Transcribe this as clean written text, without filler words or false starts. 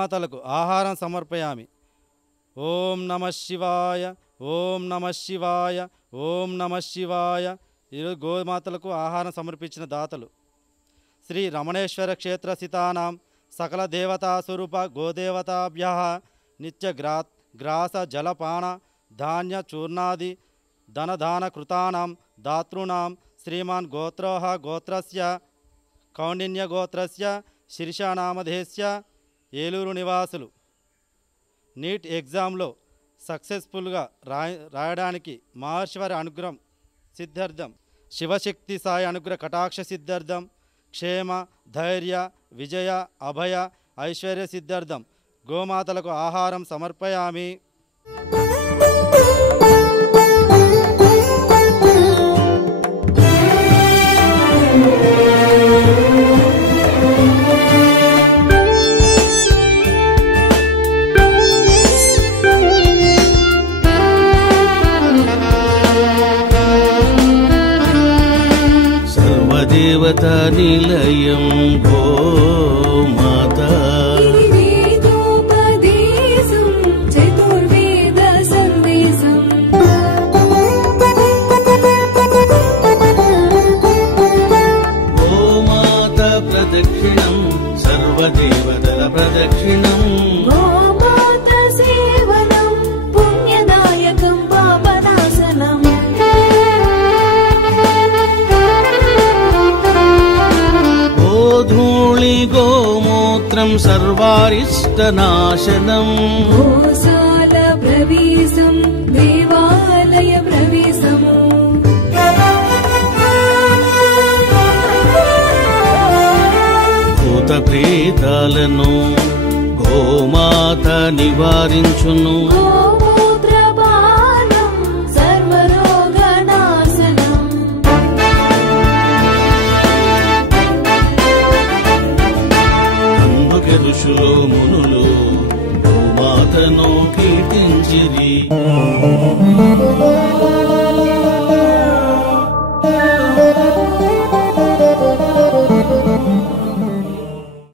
గోమాతలకు ఆహారం సమర్పయామి. ఓం నమః శివాయ, ఓం నమః శివాయ, ఓం నమః శివాయ. ఈరోజు గోమాతలకు ఆహారం సమర్పించిన దాతలు శ్రీ రమణేశ్వర క్షేత్ర స్థితానాం సకల దేవతా స్వరూప గోదేవతాభ్యః నిత్య గ్రాస జలపాన ధాన్య చూర్ణాది ధనదాన కృతానాం దాతృణాం శ్రీమాన్ గోత్రోః గోత్రస్య కౌండిన్య గోత్రస్య శిరీషానామధేస్య ఏలూరు నివాసులు నీట్ ఎగ్జామ్లో సక్సెస్ఫుల్గా రాయడానికి మహర్షివారి అనుగ్రహం సిద్ధార్థం, శివశక్తి సాయి అనుగ్రహ కటాక్ష సిద్ధార్థం, క్షేమ ధైర్య విజయ అభయ ఐశ్వర్య సిద్ధార్థం గోమాతలకు ఆహారం సమర్పయామి. దేవతా నిలయం గోమాత చతుర్వేద సందేశం గోమాత ప్రదక్షిణం సర్వదేవతల ప్రదక్షిణం గోమాత సేవనం పుణ్యదాయకం పాపనాశనం గోధూళి గోమూత్రం సర్వారిష్టనాశనం గోశాల ప్రవేశం దేవాలయ ప్రవేశము భూత ప్రేతాలను గోమాత నివారించును గోమూత్రపానం సర్వరోగనాశనం అందుకే ఋషులు మునులు గోమాతను కీర్తించిరి.